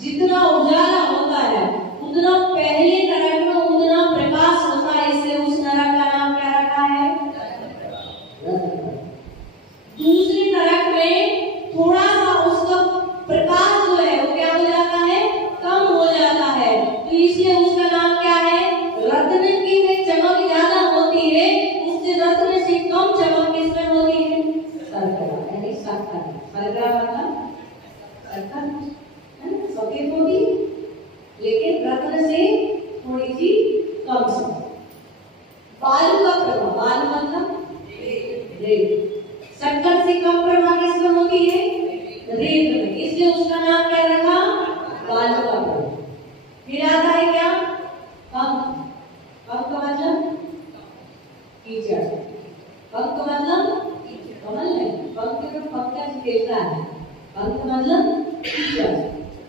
जितना उजाला होता है उतना पहले नरक में उतना प्रकाश होता है, इससे से कम प्रभा किसमें होती है? रेत में, इसलिए उसका नाम क्या रखा? वालुका पर्वत। फिर आता है क्या? पंख। पंख का मतलब कीचड़। पंख का मतलब कमल नहीं, पंख के पत्ता खेलता है, पंख मतलब कीचड़।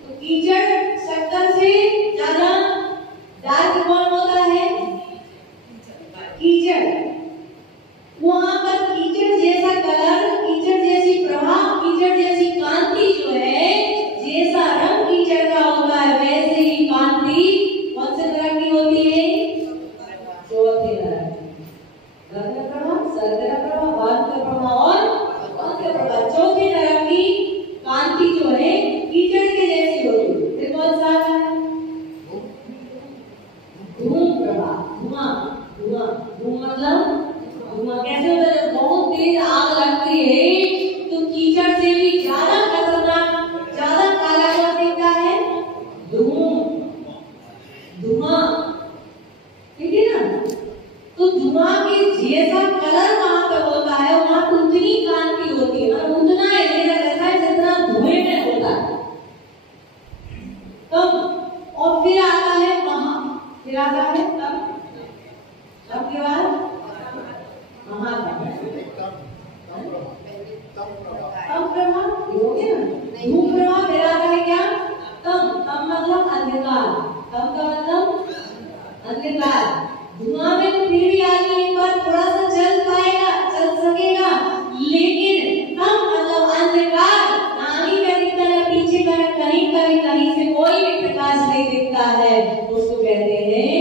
तो कीचड़ शक्कर से ज्यादा डार्क कौन होता है? कीचड़। वहां पर कीचड़ जैसा कलर, कीचड़ जैसी प्रभा, कीचड़ जैसी कांति जो है, जैसा रंग कीचड़ का होता है वैसे ही कांति कौन से नरक की होती है? चौथे नरक की। गर्भ प्रभा, सर्ग प्रभा, वात प्रभा और पंख प्रभा, चौथे नरक की कांति जो है कीचड़ के जैसी होती है। फिर कौन सा आता है? धूम प्रभा, धुआं। धुआं, धूम मतलब धुआं कैसे होता है? जब बहुत तेज आग लगती है तो कीचड़ से भी ज्यादा खतरनाक, ज्यादा काला कौन दिखता है? धूम, धुआं, ठीक है ना? तो धुआं के जैसा कलर वहां पर होता है, वहां उतनी कांति होती है, मतलब उतना एरिया रहता है जितना धुएं में होता है। तब और फिर आता है महा, फिर आता है तब के बाद महाप्रभा, हो गया ना? धूम प्रभा। फिर आता है क्या? तम मतलब अंधकार, तम का मतलब अंधकार। धुआं में तो फिर भी आदमी एक बार थोड़ा सा चल पाएगा, चल सकेगा, लेकिन तम मतलब अंधकार, ना आगे का दिखता है पीछे का, कहीं से कोई भी प्रकाश नहीं दिखता है, उसको कहते हैं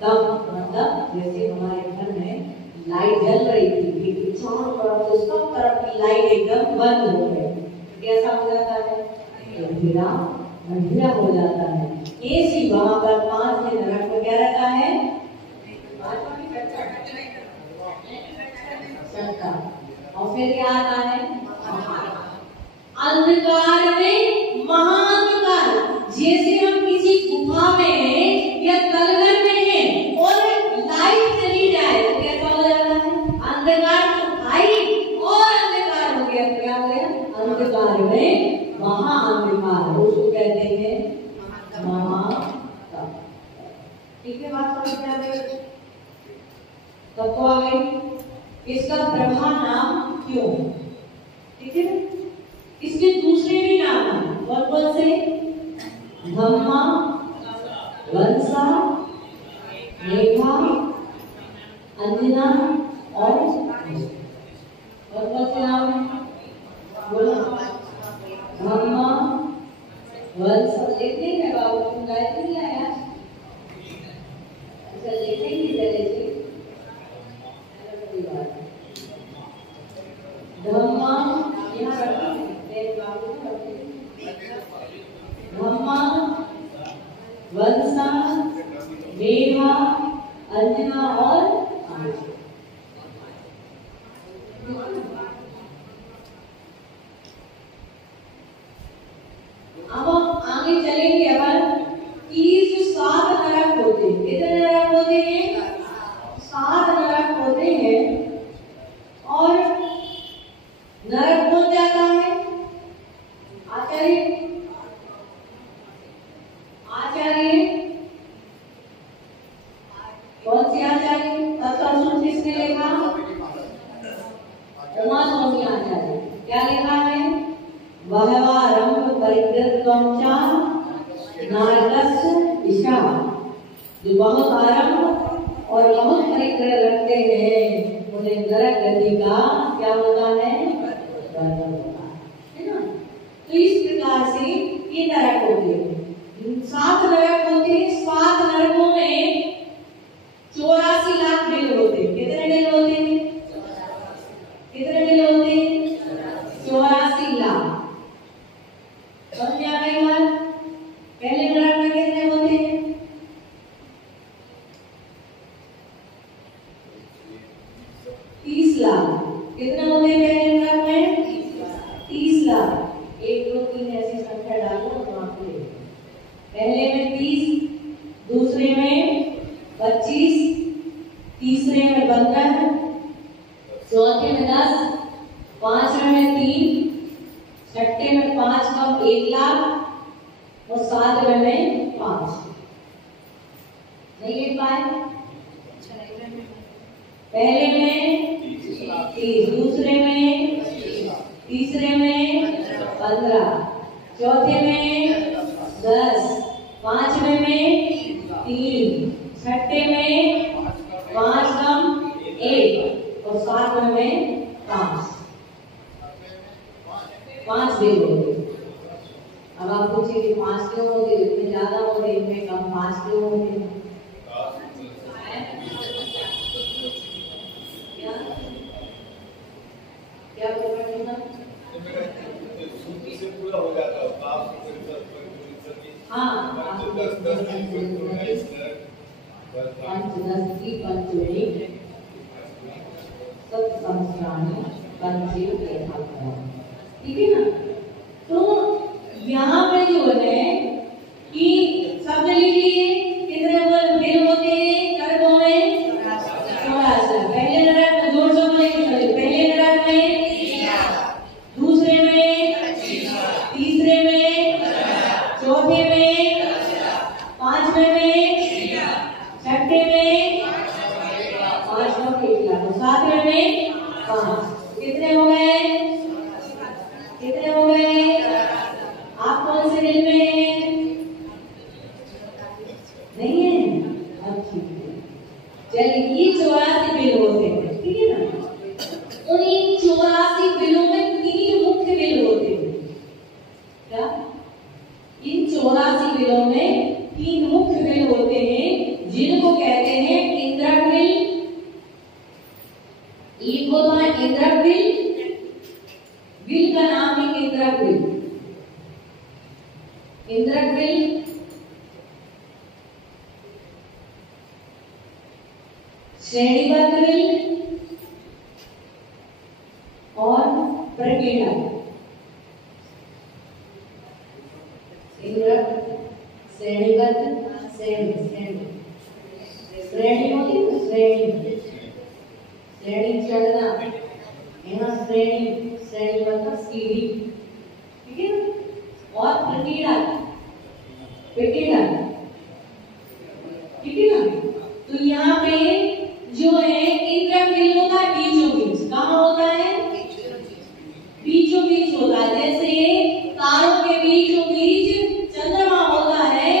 तम। मतलब जैसे हमारे घर में लाइट जल रही थी, लेकिन चारों तरफ से सब तरफ की लाइट एकदम बंद हो गई, कैसा हो जाता है? अंधेरा हो जाता है। ऐसी वहां पर 5 नरक में क्या रहता है? और फिर क्या आता है? अंधकार में महाअंधकार। जैसे हम किसी गुफा में हैं या तलघर में हैं और लाइट चली जाए तो कैसा हो जाता है? अंधकार तो आई और अंधकार हो गया, क्या हो गया? अंधकार में महाअंधकार, उसको कहते हैं महातप। ठीक है, बात समझ में आ गई? तब तो आ गई इसका प्रभा नाम क्यों? ठीक है, इसके दूसरे भी नाम हैं। कौन से? धम्मा, वंसा, मेघा, अंजना और कौन से नाम है? बोलो। धम्मा, वंसा। लिखने में बाबू तुम गायत्री नहीं आया? अच्छा, लिखेंगे जल्दी से। धम्मा, धम्मा, वंसा, मेघा, अंजना और अब हम आगे चलेंगे। अपन कि जो 7 नरक होते हैं, कितने नरक होते हैं? 7 नरक होते हैं। और नरक कौन जाता है? आचार्य। कौन सी आचार्य? तत्व किसने लिखा? उमा स्वामी आचार्य। क्या लिखा है? वहवारंभ परिग्रहत्वं च नारदस्य दिशा। जो बहुत आरंभ और बहुत परिग्रह रखते हैं उन्हें नरक गति का क्या होता है? है ना? तो इस प्रकार से ये नरक होते हैं। 7 नरक होते हैं। 7 नरकों में 84 लाख बिल होते हैं। कितने बिल होते हैं? कितने बिल होते हैं? 84 लाख। समझ आ गई बात? पहले नरक में कितने होते हैं? 30 लाख। कितने होते हैं पहले नरक में? 30 लाख। 1 2 3 ऐसी संख्या डालो तो आप ले। पहले में 30, दूसरे में 25, तीसरे में 15, चौथे में 10, 5वें में 3, 6ठे में 5 कम 1 लाख और 7वें में 5। नहीं लिख पाए? पहले में 30, दूसरे में, तीसरे में 15, चौथे में 10, 5वें में 3, 6ठे में 5 कम 1 और 7वें में 5 बिल हो गए। अब आप पूछिए कि 5 क्यों हो गए, इतने ज्यादा हो गए, इनमें कम 5 क्यों हो गए? क्या पूरा हो जाता ठीक है ना। तो यहाँ पे जो है कि शब्द लिख लिए, कितने बिल होते हैं कर्मों में? 84। पहले नरक में जोड़ जोड़ लेंगे, पहले नरक में, दूसरे में, तीसरे में, चौथे में, 5वें में, 6ठे में 5 और 1 लाख, 7वें में 5। कितने हो गए? कितने हो गए? आप कौन से बिल में हैं? नहीं है? अब ठीक है, चलिए ये 84 बिल होते हैं, ठीक है ना। उन 84 बिलों में 3 मुख्य बिल होते हैं। क्या? इन 84 बिलों में 3 मुख्य बिल होते हैं, जिनको कहते हैं इंद्रक बिल। एक होता है इंद्रक बिल, बिल का नाम है इंद्रक बिल। इंद्रक बिल, श्रेणीबद्ध बिल और प्रकीर्णन। इंद्रक, श्रेणीबद्ध, श्रेणी होती है, श्रेणी चढ़ना, यहाँ श्रेणी मतलब सीढ़ी, ठीक है ना। और प्रकीर्णन, ठीक है ना। तो यहाँ पे जो है इंद्रक बिल होता है बीचों बीच। कहाँ होता है? बीचों बीच होता है। जैसे तारों के बीचों बीच चंद्रमा होता है,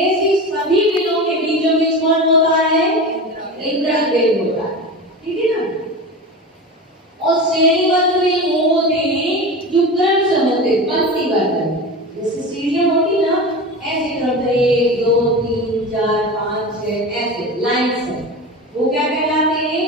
ऐसी सभी बिलों के बीचों बीच कौन होता है? इंद्रक बिल होता है, ठीक है ना। और श्रेणीबद्ध बिल वो होते हैं जो क्रम से होते, पंक्तिबद्ध, जैसे सीढ़ियां होती ना, ऐसे क्रम से 1 2 3 4 5 6 ऐसे लाइन से, वो क्या कहलाते हैं?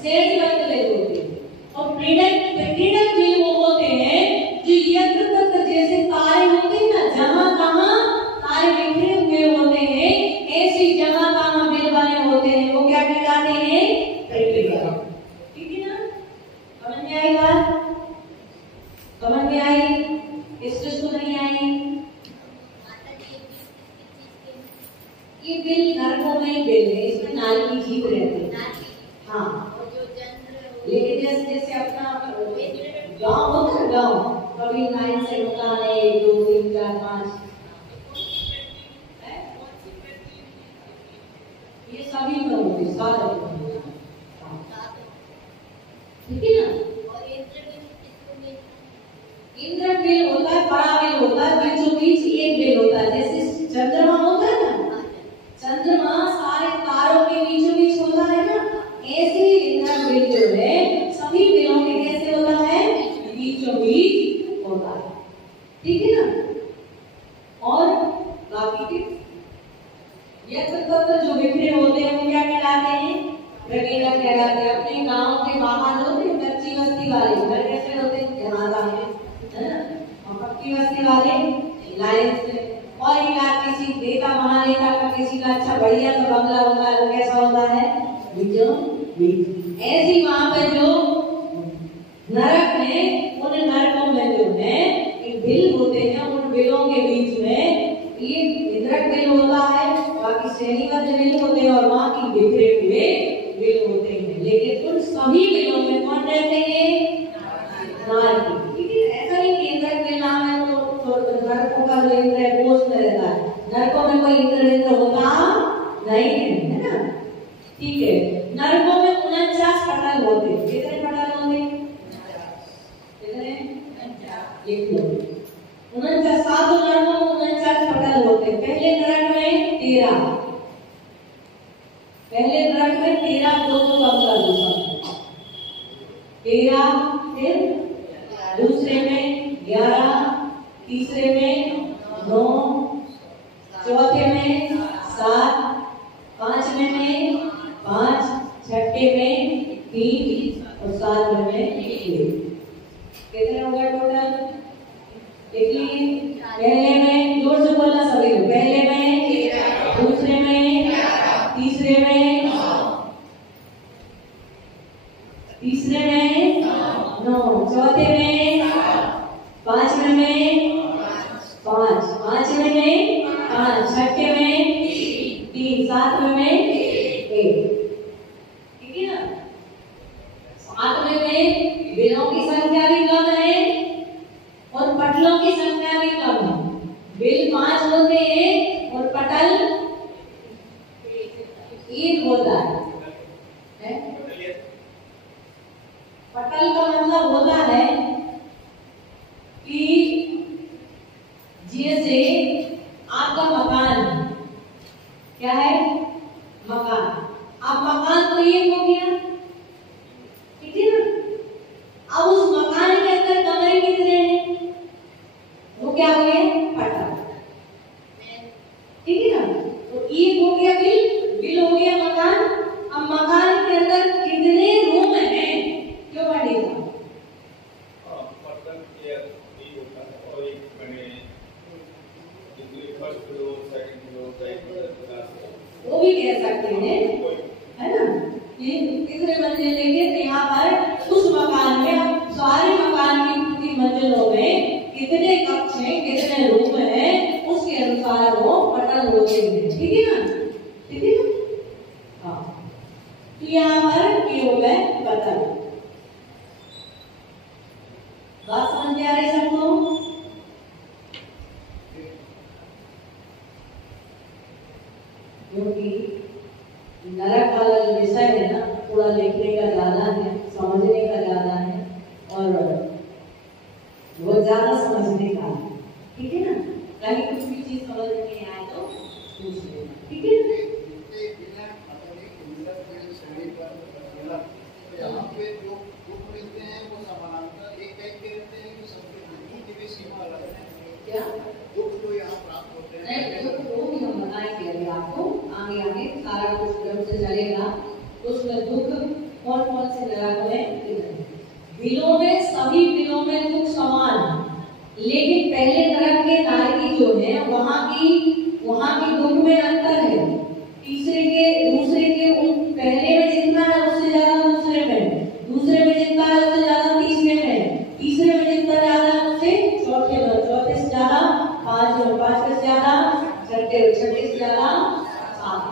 श्रेणीबद्ध बिल होते हैं। और प्रकीर्णक बिल वो होते हैं जो यत्र तत्र, जैसे तारे होते हैं ना, जहां कहां तारे बिखरे हुए होते हैं, ऐसी जगह कहां बिल बने होते हैं, वो क्या कहलाते हैं? प्रकीर्णक, ठीक है ना। समझ में आई बात? समझ में आई? किसको नहीं आई? ये बिल नरकों में बिल है, इसमें नारी की जीत रहती है। हाँ, लेकिन जैसे अपना गांव होता है, गांव कभी लाइन से होता है 1 2 3 4 5, ये सभी में होते, सारे ठीक है ना। इंद्रक बिल होता है, बड़ा बिल होता है, बीचों बीच एक बिल होता है। जैसे चंद्रमा होता है ना, चंद्रमा सारे तारों के बीचों बीच होता है ना, ऐसे इंद्रक बिल जो है सभी बिलों के कैसे होता है? बीचों बीच होता है, ठीक है ना। और बाकी के यत्र तत्र जो बिखरे होते हैं वो क्या कहलाते हैं? प्रकीर्णक कहलाते हैं। अपने गांव के बाहर होते हैं कच्ची बस्ती वाले घर कैसे होते हैं? जहाजा में, है ना। और पक्की बस्ती वाले लाइन से। और किसी नेता महानेता का किसी का अच्छा बढ़िया सा बंगला होता है, वो कैसा होता है? बीचों बीच। ऐसी वहां पे जो नरक में, उन नरकों में जो है बिल होते हैं, उन बिलों के बीच में ये इंद्रक बिल होता है, बाकी श्रेणीबद्ध बिल होते हैं और बाकी बिखरे हुए बिल होते हैं। लेकिन उन सभी बिलों में कौन रहते हैं? ठीक है, नरकों में 49 पटल होते हैं। कितने पटल होते हैं? कितने? 49। सातों नरकों में 49 पटल होते हैं। पहले नरक में 13, पहले नरक में 13 दो कम कर दो, 13, फिर दूसरे में 11, तीसरे में 9, चौथे में 7, पांचवें में 5, छठे में 3 और सातवें में 1। कितने हो गए टोटल? देखिए, पहले में जोर से बोलना सभी को, पहले में 13, दूसरे में 11, तीसरे में 9, चौथे में 5वें में 5, पांचवें में 5, छठे में 3, सातवें में 1। ठीक है ना? सातवें में बिलों की संख्या भी कम है और पटलों की संख्या भी कम है। बिल 5 होते हैं और पटल 1 होता है। पटल का मतलब होता है कि जैसे आपका मकान क्या है? मकान। अब मकान तो ये हो गया, ठीक है ना? अब उस मकान के अंदर कमरे कितने हैं? वो क्या हो गया? पटल। ठीक है ना? तो एक हो गया बिल, बिल हो गया मकान। अब मकान के अंदर कितने रूम हैं? क्यों बढ़ेगा? वो भी कह सकते हैं, है ना? कि कितने मंजिल लेंगे, तो यहाँ पर उस मकान में सारे मकान की मंजिलों में कितने कक्ष हैं, कितने रूम हैं, उसके अनुसार वो पटल होते हैं। ठीक है ना? ठीक है ना? हाँ, तो यहाँ पर ये हो गए पटल। बात समझ में आ रही सबको? क्योंकि नरक वाला जो विषय है ना, थोड़ा लिखने का ज्यादा है, समझने का ज्यादा है और वो ज्यादा समझने का है। ठीक है ना? कहीं कुछ भी चीज समझ में नहीं आए तो पूछ लेना। ठीक है? यहाँ पे जो बुक मिलते हैं वो समानांतर एक टाइप के रहते हैं कि सबके बुक की भी सीमा अलग है। क्या बुक जो यहाँ प्राप्त होते हैं नहीं, वो भी हम बताएंगे अभी आपको, आगे आगे सारा कुछ क्रम से चलेगा। उसमें दुख कौन कौन से नरक में? बिलों में, सभी बिलों में दुख समान, लेकिन पहले नरक के नारकी जो है वहाँ की दुख में अंतर है। तीसरे के दूसरे के उन पहले में जितना है उससे ज्यादा दूसरे में, दूसरे में जितना है उससे ज्यादा तीसरे में, तीसरे में जितना ज्यादा है उससे चौथे में, चौथे से ज्यादा पांचवे से ज्यादा छठे से ज्यादा सात।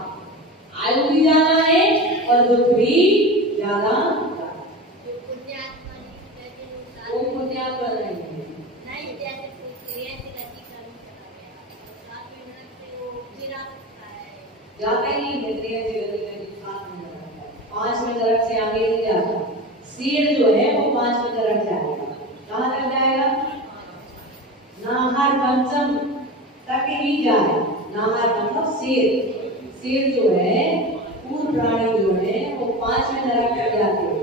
आयु भी ज्यादा है और दुख भी ज्यादा। वो पुण्यात्मा नहीं जाता ही नहीं, 5 में नरक से आगे नहीं जाता। शेर जो है वो 5 में नरक जाएगा। कहाँ तक जाएगा? नाहर पंचम तक ही जाए। नाहर मतलब शेर जो है, पूर्ण प्राणी जो है वो 5 में नरक तक जाते हैं।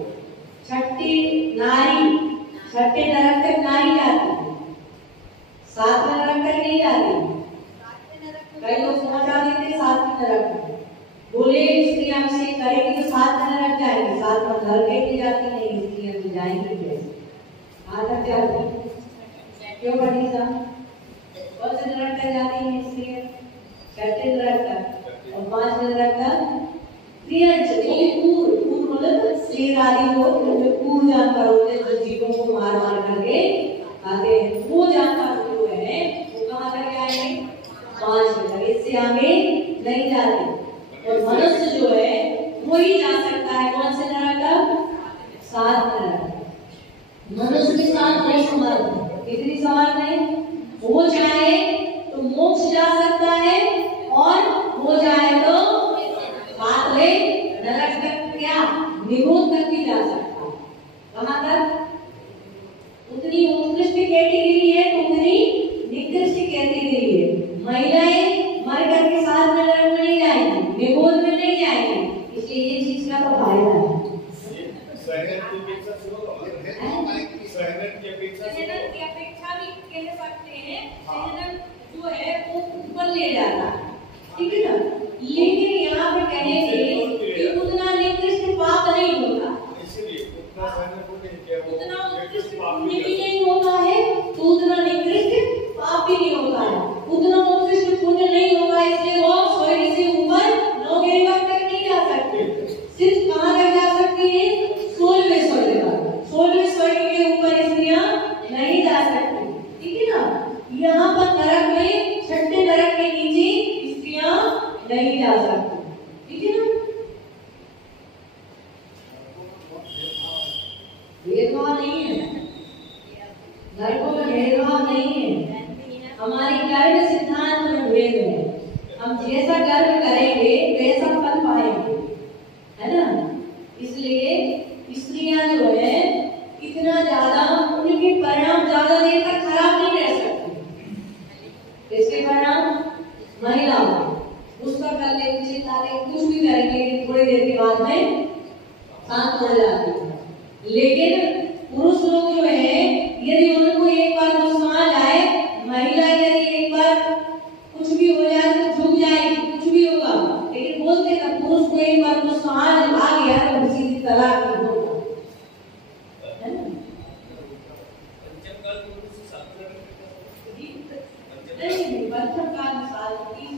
छठे नरक तक नारी जाती है, 7वें नरक तक नहीं जाती। कई लोग पहुंचा देते 7वें नरक में, बोले स्त्रियां से करेंगे तो 7वें नरक जाएंगे, 7वें नरक ही जाती नहीं, स्त्रियां तो जाएंगी कैसे? कहाँ तक जाती? क्यों बढ़ी साहब? कौन से नरक तक जाती है स्त्रियां? छठे नरक तक और 5वें नरक तक। पूर मतलब शेर आदि को पूर जानवर होते हैं, जो जीवों को मार मार करके खाते हैं, वो जानवर जो है वो कहाँ तक जाएंगे? 5 में तक, इससे आगे नहीं जाते। और मनुष्य जो है वो ही जा सकता है कौन से नरक तक? 7 नरक। मनुष्य के साथ नहीं समर्थ, कितनी समर्थ है? वो चाहे तो मोक्ष जा सकता है और वो चाहे तो 7वें नरक निगोद तक भी जा सकता है। कहाँ तक? उतनी उत्कृष्ट कैटेगरी है, उतनी निकृष्ट कैटेगरी है। महिलाएं मर करके साथ में नरक में नहीं जाएंगी, निगोद में नहीं जाएंगी, इसलिए ये चीज का तो फायदा है। सहनन की अपेक्षा भी कह सकते हैं, सहनन जो है वो ऊपर ले जाता है, ठीक है ना। लेकिन यहाँ पे कहेंगे कि उतना निकृष्ट पाप नहीं होता, उतना उत्कृष्ट पुण्य भी नहीं होता है, तो उतना निकृष्ट पाप भी नहीं होता है। उतना उत्कृष्ट पुण्य नहीं होता, इसलिए वो स्वर्ग से ऊपर 9 गिरिवर तक नहीं जा सकते। सिर्फ कहाँ तक जा सकती है? 16वें स्वर्ग तक। 16वें स्वर्ग के ऊपर स्त्रियां नहीं जा सकती, ठीक है ना। यहाँ पर नरक में 6ठे नरक के नीचे स्त्रियां नहीं जा सकती, ठीक है ना। भेदभाव नहीं है, नरकों में भेदभाव नहीं है। हमारी कर्म सिद्धांत में भेद है, हम जैसा कर्म करेंगे वैसा फल पाएंगे, है ना। इसलिए स्त्रियां जो है इतना ज्यादा, उनके परिणाम ज्यादा देर तक खराब नहीं रह सकते। इसके परिणाम महिला उसका कर ले, चिल्ला ले, कुछ भी करेंगे, थोड़ी देर के बाद में शांत हो जाती है। लेकिन पुरुष लोग जो है, यदि उनको एक बार गुस्सा आ जाए, महिला यदि एक बार कुछ भी हो जाए तो झुक जाएगी, कुछ भी होगा। लेकिन बोलते हैं पुरुष को एक बार गुस्सा आ गया तो सीधी तलाक नहीं होगा, है ना। नहीं, पंचम काल में साल 30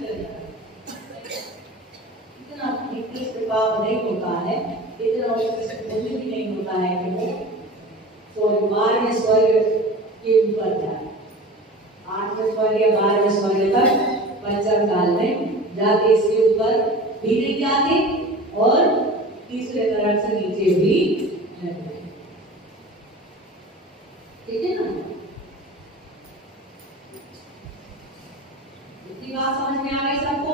इतना निकृष्ट पाप नहीं होता है, इतना उत्कृष्ट पुण्य भी नहीं होता है कि वो स्वर्ग 12वें स्वर्ग के ऊपर जाए। 8वें स्वर्ग या 12वें स्वर्ग तक पंचम काल में जाते, इसके ऊपर भी नहीं जाते और तीसरे नरक से नीचे भी नहीं जाते, ठीक है ना। इतनी बात समझ में आ गई सबको?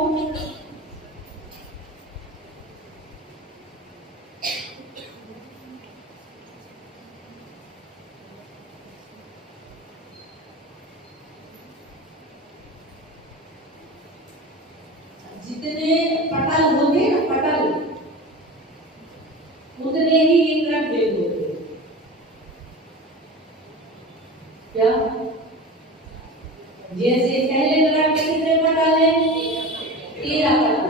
जितने पटल होंगे ना, पटल उतने ही इंद्रक भेद होते। क्या? जैसे पहले नरक में कितने पटल हैं? 13 पटल।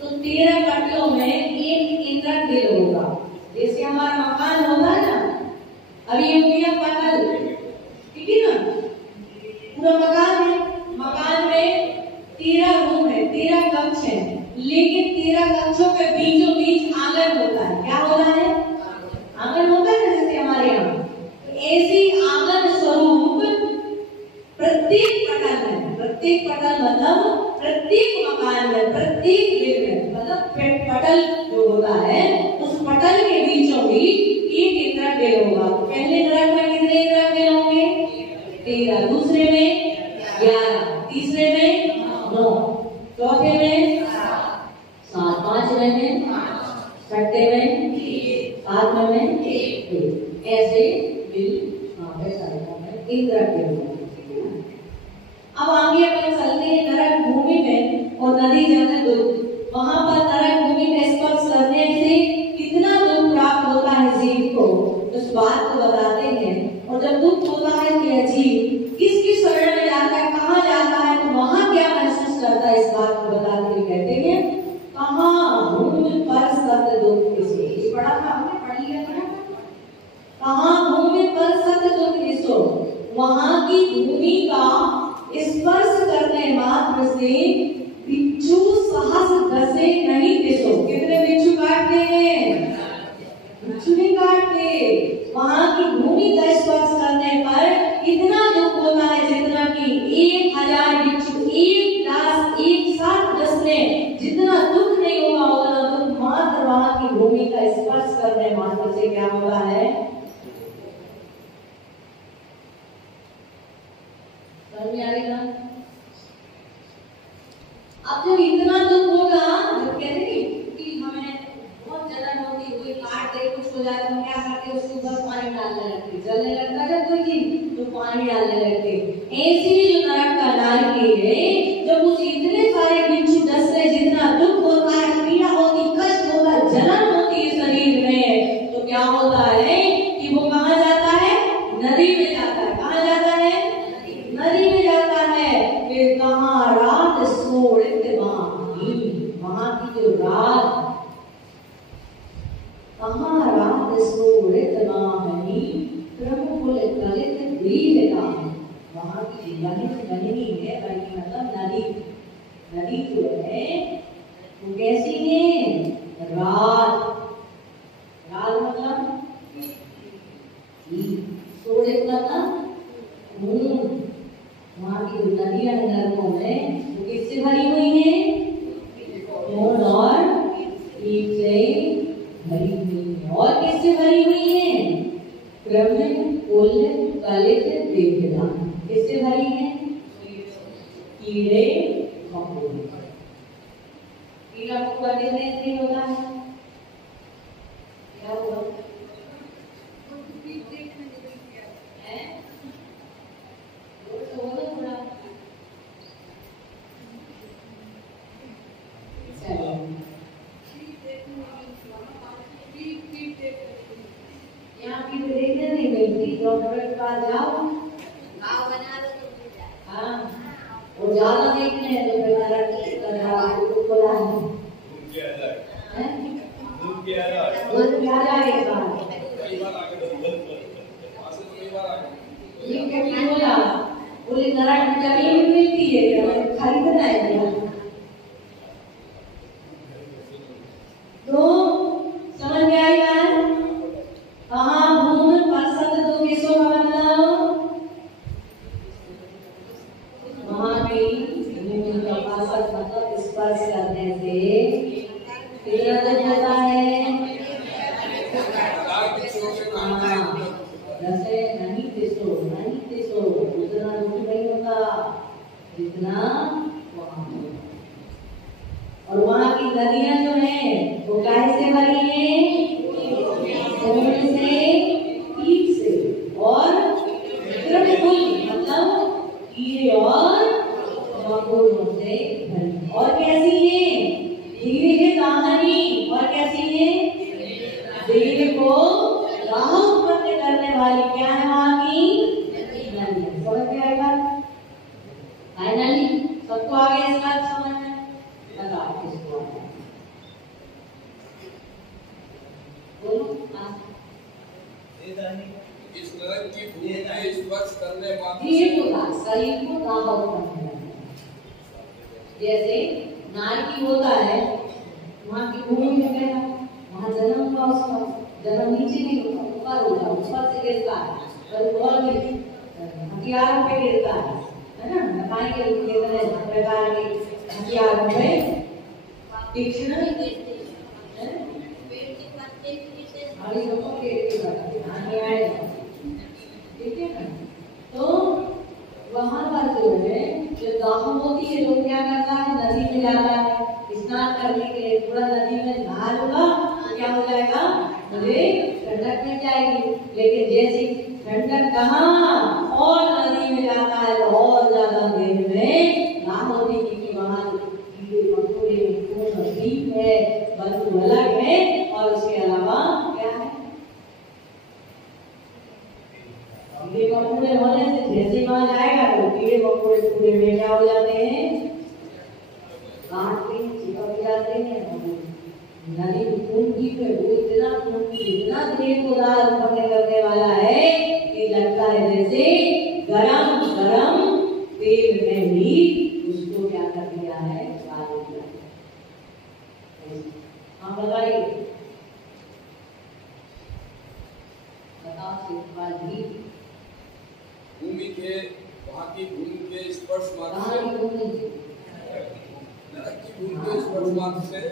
तो 13 पटलों में एक इंद्रक भेद होगा। जैसे हमारा मकान होगा ना, अभी हो गया पटल, ठीक है ना। पूरा मकान है, मकान में 13 रूम है, 13 कक्ष है, लेकिन 13 कक्षों के बीचों बीच आंगन होता है। क्या होता है? आंगन होता है ना, जैसे हमारे यहाँ। तो ऐसी आंगन स्वरूप प्रत्येक पटल में, प्रत्येक पटल मतलब प्रत्येक मकान में, प्रत्येक घर में, मतलब पटल जो होता है उस पटल के बीचों बीच एक इंद्रक भेद होगा। पहले नरक में कितने इंद्रक भेद होंगे? 13, दूसरे में 11, तीसरे में 9, चौथे में 7, पांचवें में 5, छठे में 7वें में 1, ऐसे इंद्रक भेद होगा। अब आगे अपन चलते हैं नरक भूमि में और नदी जल दुख। वहां पर नरक भूमि में स्पर्श करने से कितना दुख प्राप्त होता है जीव को, उस बात को बताते हैं। और जब दुख होता है कि जीव किसकी शरण में जाता है, कहाँ जाता है, तो वहां क्या महसूस करता है, इस बात को बताते हुए कहते हैं, कहाँ भूमि पर सत्य दुख किसो। पढ़ा था हमने, पढ़ लिया था। कहाँ भूमि पर सत्य दुख किसो, वहां की भूमि का स्पर्श करने मात्र से बिच्छू साहस दसे नहीं दिसो। कितने बिच्छू काटते हैं? बिच्छू नहीं काटते। वहां की भूमि का स्पर्श करने पर इतना दुख होता है जितना कि 1000 बिच्छू एक दास एक साथ डसने जितना दुख नहीं होगा, उतना दुख मात्र वहां की भूमि का स्पर्श करने मात्र से क्या होता है? समझ में आएगा? अब जब इतना दुख होगा, जब कहते हैं कि हमें बहुत जलन होती, कोई काट दे, जाए तो क्या करते हैं, उसके ऊपर पानी डालने लगते, जलने लगता है कोई चीज तो पानी डालने लगते। ऐसे ही जो नरक का नारकी है, जब उसे इतने सारे बिच्छू डस रहे, जितना दुख होता है, पीड़ा होती, कष्ट होता है, जलन होती है शरीर में, तो क्या होता है कि वो कहाँ जाता है, नदी में जाता है। कहाँ जाता है, नदी में जाता है। फिर कहाँ रात सोड़ित वाणी, वहां की जो रात, कहाँ रात सोड़ित वाणी, प्रमुख कलित ग्रीव का, वहां की बहनी है, बहनी मतलब नदी, नदी जो है वो कैसी है, रात, रात मतलब सोड़ित मतलब वहां की नदियां नरकों में वो किससे भरी हुई है, खून और पीप से भरी हुई है। और किससे भरी हुई है, प्रमित कुल कलित वेदना, किससे भरी है, कीड़े मकोड़े। कीड़ा मकोड़ा कितने नहीं होता है, क्या हुआ यहाँ की देखने नहीं मिलती, डॉक्टर के पास जाओ, गाँव बना दो तो हाँ, वो ज्यादा देखने हैं तो फिर बोले नरक में जमीन मिलती है, खरीदना है तो समझ में आई बात। कहाँ भूमि पसंद तो किसो का मतलब, वहाँ की भूमि का पसंद मतलब स्पर्श करने से कितना तक होता है, जैसे नहीं तिसो उतना दुख नहीं होता जितना वहाँ। और वहाँ की नदियाँ जो है वो कैसे भरी है, खून से, पीप से और मतलब कीड़े और मकोड़ों से भरी। और कैसी है, धीरे कहानी, और कैसी है, देव को राह उत्पन्न करने वाली क्या है वहाँ की नदी। समझ में आएगा फाइनली, सबको आगे इसका समझ में लगा किसको बोलो। इस नरक की भूमि में स्पर्श करने मात्र धीरे होगा शरीर को राह उत्पन्न करना। जैसे नारकी होता है, वहाँ की भूमि में गया, वहाँ जन्म हुआ, उसका जन्म नीचे नहीं होता, ऊपर होता, ऊपर से गिरता है, पर और भी हथियारों पे गिरता है ना, नपाई के कितने प्रकार के हथियारों पे तीक्ष्ण हमारी लोगों के आए, ठीक है ना। तो वहाँ पर जो है जो गाँव होती है, लोग क्या करता है, नदी में जाता है स्नान करने के लिए, पूरा नदी में नहा लूंगा क्या हो जाएगा, मुझे ठंडक मिल जाएगी। लेकिन जैसे ठंडक कहाँ, और नदी में जाता है तो और ज्यादा देर में ना होती, क्योंकि वहाँ कीड़े मकोड़े खून और पीप है, बदबू अलग है, और उसके अलावा क्या है, कीड़े मकोड़े होने से जैसे वहाँ जाएगा तो कीड़े मकोड़े पूरे में क्या हो जाते हैं, काट के चिपक जाते हैं। नदी खून की पे वो इतना खून की, इतना देर को दाल उत्पन्न करने वाला है कि लगता है जैसे गरम गरम तेल में भी उसको क्या कर दिया है, डाल दिया है। हाँ बताइए, बताओ सिंपल भी भूमि के, वहाँ की भूमि के स्पर्श मात्र से, नरक की भूमि के स्पर्श मात्र से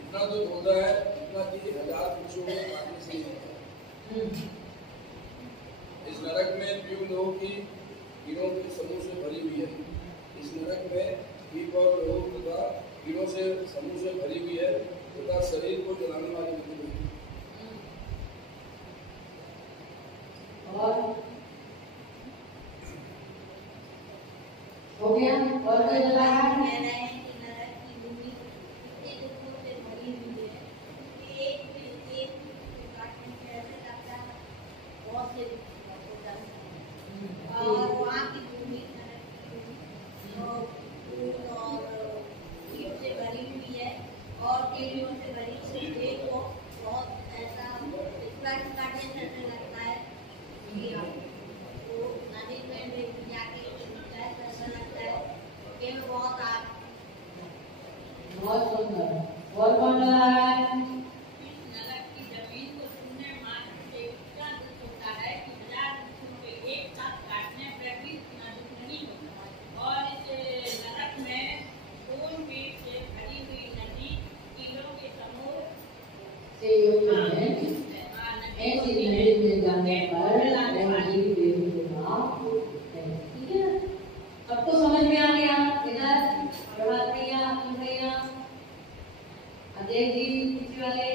इतना दुख होता है जितना कि 1000 वृक्षों में काटने से नहीं होता है। इस नरक में पीप लोगों की कीड़ों के समूह से भरी हुई है। इस नरक में पीप और लोगों तथा कीड़ों से समूह से भरी हुई है तथा शरीर को जलाने वाली नहीं है। और हो गया। और कोई बताया? और वहाँ की भूमि और कीट से भरी हुई है और कीड़ियों से भरी हुई है। वो बहुत ऐसा काटने से ऐसा लगता है कि वो नदी में जाके ऐसा लगता है कि बहुत आग। बहुत सुंदर। और कौन बता रहा है? नरक की जमीन को छूने मात्र से इतना दुख होता है कि हजार दुखों के एक साथ काटने पर भी इतना दुख नहीं होता। और इस नरक में खून पीट से भरी हुई नदी कीड़ों के समूह से योग में ऐसी नदी में जाने पर नदी देवता ठीक है। सबको समझ में आ गया? इधर बढ़ाते अजय जी पीछे वाले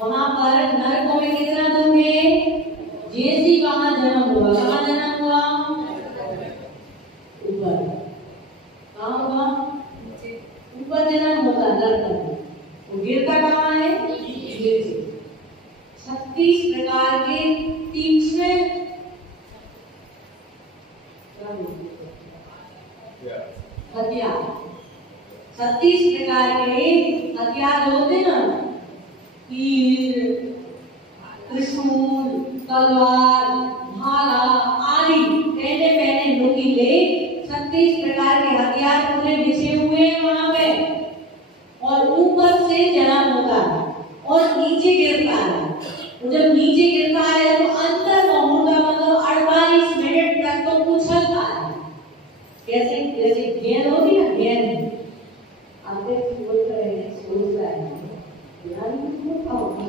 वहां पर नरकों में कितना दुख है? जैसी कहाँ जन्म हुआ? कहाँ जन्म हुआ? ऊपर। कहाँ हुआ? ऊपर जन्म होता नरक में। वो गिरता कहाँ है? नीचे। 36 प्रकार के तीक्ष्ण हथियार 36 प्रकार के हथियार होते ना, तीर, त्रिशूल, तलवार, भाला आदि पहले पहले नुकीले 36 प्रकार के हथियार पूरे बिछे हुए हैं वहां पे। और ऊपर से जन्म होता है और नीचे गिरता है। जब नीचे गिरता है तो अंदर का मुर्दा मतलब 48 मिनट तक तो उछलता है। कैसे? जैसे गेंद होती है, गेंद आगे सोच रहा है यार क्या होगा,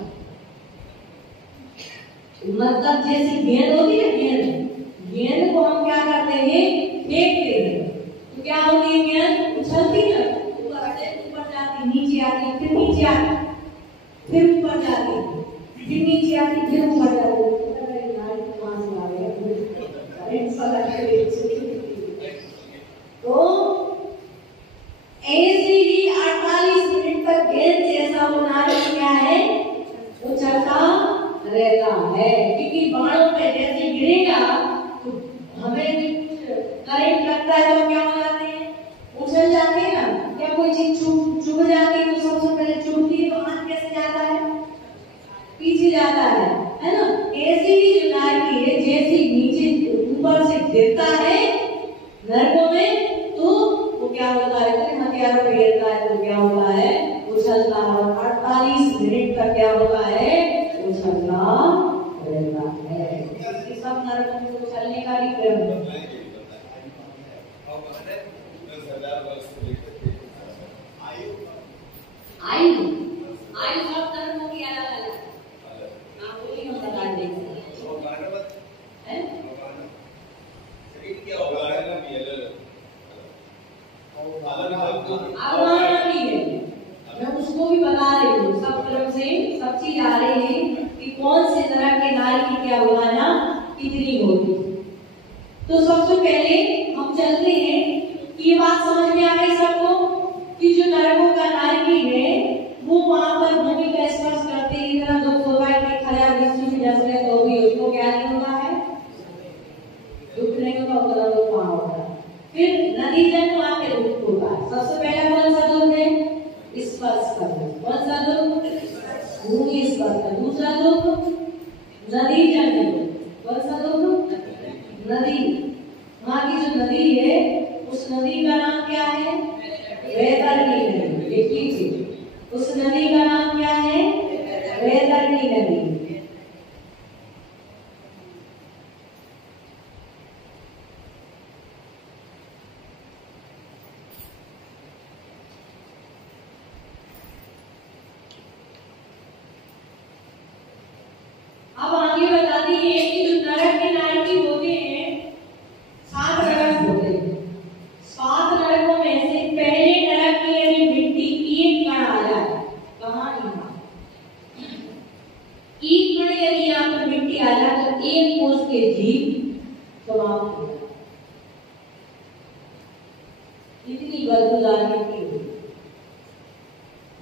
मतलब जैसे गेंद होती है, गेंद को हम क्या करते हैं? फेंकते हैं। तो क्या होती है? गेंद उछलती है, ऊपर जाती, नीचे आती, फिर नीचे आती, फिर ऊपर जाती, फिर नीचे आती, फिर ऊपर जाती। तो ऐसे ही 48 मिनट तक गेंद जैसा होना क्या है? वो चलता रहता है। क्योंकि बाणों पे जैसे गिरेगा तो हमें करंट लगता है तो क्या हो जाते हैं? उछल जाते हैं ना। क्या कोई चीज चुभ जाती है तो सबसे पहले चुभती है तो हाथ कैसे जाता है? पीछे जाता है ना। ऐसे ही जो नारी है जैसे नीचे ऊपर से गिरता है नरकों में तो वो क्या होता है? हथियारों पे गिरता है तो क्या होता है? उछलता है। और 48 मिनट तक क्या होता है? उछलता रहता है। इसके सब नरकों में उछलने का भी क्रम है। आयु सब नरकों की अलग अलग ना, वही हम बता देंगे। मैं उसको भी बता रही हूँ, सब तरफ से सब चीज आ रही है कि कौन से तरह के नारी की क्या उड़ाना कितनी होगी। तो सबसे पहले हम चलते हैं कि ये बात समझ में आ गई सबको कि जो नरकों का नारी है वो वहां पर भूमि का स्पर्श करते ही इतना दुख होता है कि खया विष्णु में डस रहे तो भी उसको क्या नहीं होता है? दुख नहीं होता, उतना दुख वहां होता है। फिर नदी जन्म वहां पे दुख होता है। सबसे पहला कौन सा दुख है? स्पर्श करना। कौन सा दुख? भूमि स्पर्श करना। दूसरा दुख नदी जन्म। कौन सा दुख? नदी। वहां की जो नदी है उस नदी का नाम क्या है? वैतरणी नदी। लिख लीजिए, उस नदी का नाम क्या है? वैतरणी नदी। अब आगे बताती है कि जो नरक के नायकी होते हैं 7 नरक होते हैं। 7 नरकों में से पहले नरक की यदि मिट्टी एक कण आ जाए, कहाँ? एक कण यदि यहाँ पर मिट्टी आ जाए तो एक कोष के जीव समाप्त हो जाते। इतनी बदबूदार मिट्टी होती है।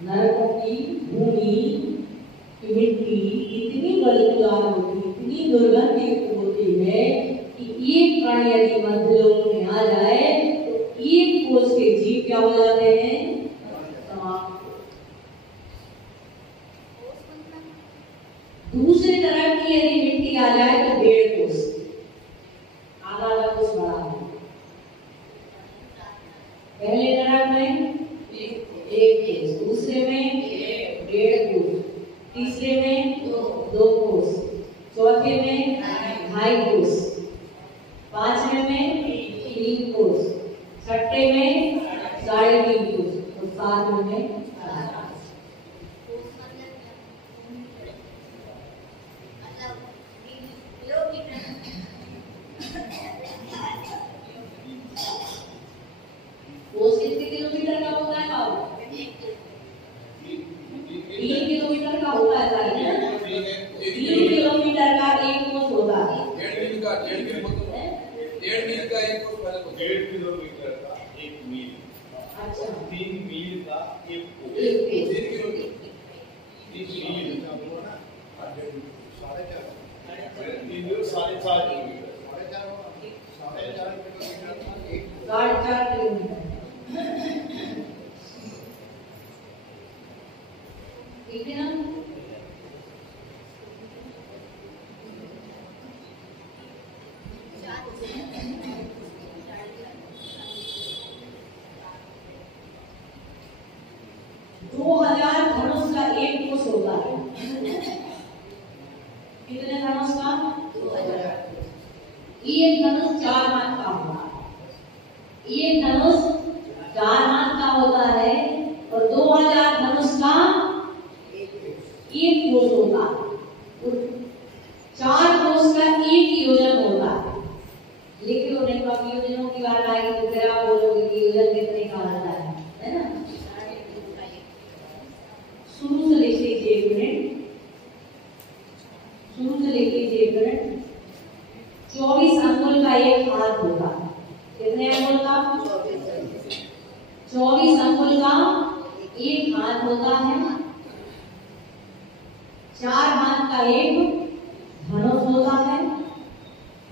नरकों की भूमि की मिट्टी इतनी बदबूदार होती, इतनी दुर्गंध युक्त होती है कि एक प्राण यदि मध्यलोक में आ जाए तो एक कोष के जीव क्या हो जाते हैं? समाप्त। दूसरी तरह की यदि मिट्टी आ जाए तो 1.5 कोष, आधा कोष बड़ा है। पहले नरक में 1 कोष, दूसरे में 1.5 कोष, तीसरे में 2 कोष, चौथे में 2.5 कोष, पांचवें में 3 कोष, छठे में 3.5 कोष और सातवें में 4 कोष। कोष कितने किलोमीटर का होता है बाबू? 3 किलोमीटर का होता है सारे। 3 किलोमीटर का एक कोष होता है। 1.5 मील का 1.5 मील का एक कोष पहले तो 1.5 किलोमीटर का 1 मील। अच्छा, 3 मील का 1 कोष। 3 किलोमीटर 3 मील का बोलो ना 4.5 3 मील 4.5 किलोमीटर 4.5 किलोमीटर का 1 4.5 किलोमीटर। ठीक है ना? दो 2000 धनुष का एक कोष होता है। कितने धनुष का? 2000। एक धनुष 4 हाथ का होता है। एक धनुष 4 हाथ का होता है और 2000 धनुष का एक कोष होता है। 4 कोष का एक योजन होता है। लेकिन उन्हें कब योजनों की बात आएगी तो फिर आप बोलोगे कि योजन कितने का होता है ना? शुरू से लिख लीजिए एक मिनट, शुरू से लिख लीजिए एक मिनट। 24 अंगुल का एक हाथ होता है। कितने अंगुल का? 24 अंगुल का एक हाथ होता है। 4 हाथ का एक धनुष होता है।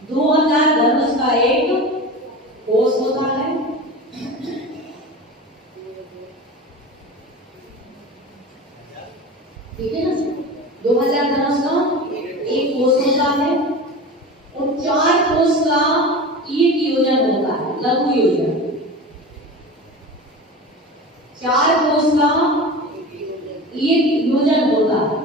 2000 धनुष का एक कोष होता है। ठीक है ना? 2000 धनुष का एक कोष होता है और 4 कोष का एक योजन होता है, लघु योजन। 4 कोष का एक योजन होता है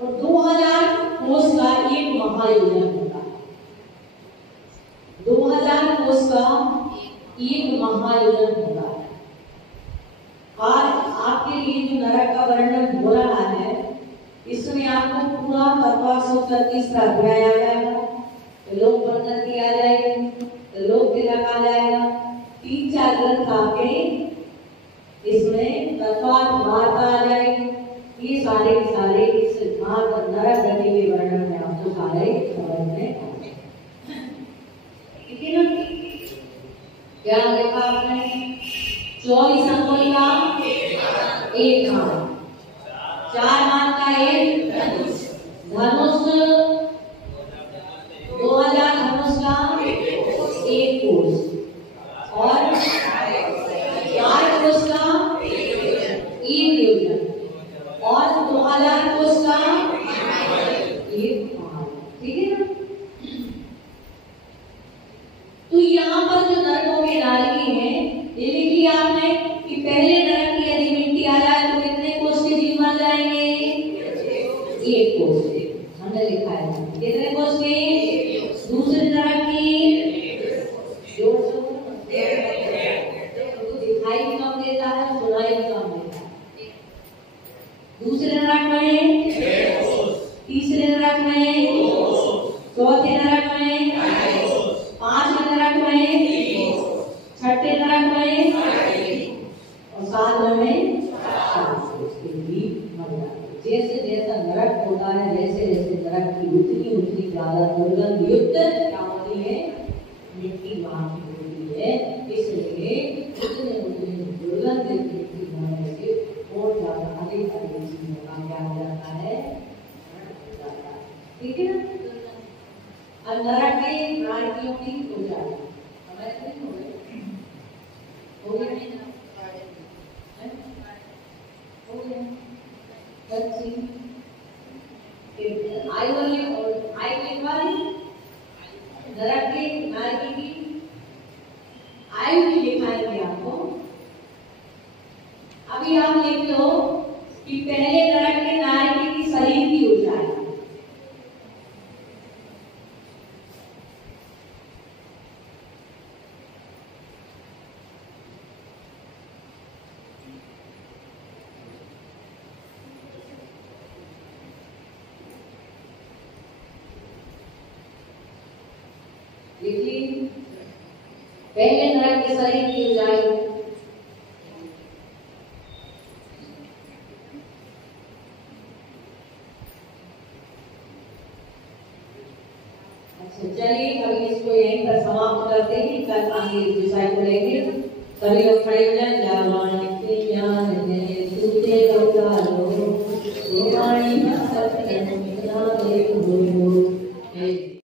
और 2000 कोष का एक महायोजन होता है। 2000 कोष का एक महायोजन होता है। आज आपके लिए जो नरक का वर्णन हो रहा है, इसमें आपको पूरा कल्पा 133 का अध्याय आ जाएगा, लोक बंधन की आ जाएगी, लोक तिलक आ जाएगा। 3-4 ग्रंथ आपके इसमें कल्पा वार्ता आ जाएगी। ये सारे के सारे इस नरक गति के वर्णन में आपको सारे समझ में आएंगे। ठीक है ना? क्या देखा आपने? 24 अंगुल का एक हाथ, 4 हाथ का एक धनुष, 2000 धनुष का एक कोष और 4 कोष का एक योजन और 2000 कोष का एक हाथ। ठीक है ना? तो यहाँ पर जो नरकों के नारकी हैं, ये लिख लिया आपने कि पहले नरक की यदि मिट्टी आ जाए तो कितने कोष के जीव मर जाएंगे? 1 कोष के। हमने लिखा है कितने कोष के? दूसरे नरक की जोर से तो दिखाई भी कम देता है, सुनाई भी कम देता है। दूसरे नरक में 1 कोष, तीसरे नरक में 2 कोष, चौथे नरक में 2 कोष, पांचवें नरक में 3 कोष, छठे नरक में और 7वें में 4 कोष के जीव मर जाते हैं। जैसे जैसा नरक होता है वैसे वैसे नरक की उतनी उतनी ज्यादा दुर्गंध युक्त क्या होती है, मिट्टी वहां की होती है। इसलिए उतने उतने दुर्गंध मिट्टी होने से और ज्यादा अधिक अधिक चीजों का क्या हो जाता है, ठीक है ना। और नरक के प्राणियों की पूजा हमारे नहीं हो गए, हो गया हो गया बच्ची आई वाली और आई के वाली नरक के नारकी की आयु भी लिखाएंगे आपको। अभी आप लिख लो कि पहले नरक के नारकी की शरीर की ऊंचाई, देखिए पहले नरक के शरीर की ऊंचाई अच्छा। चलिए अभी इसको यहीं पर समाप्त करते हैं, कल आगे इस विषय को लेंगे। सभी लोग खड़े हो जाए।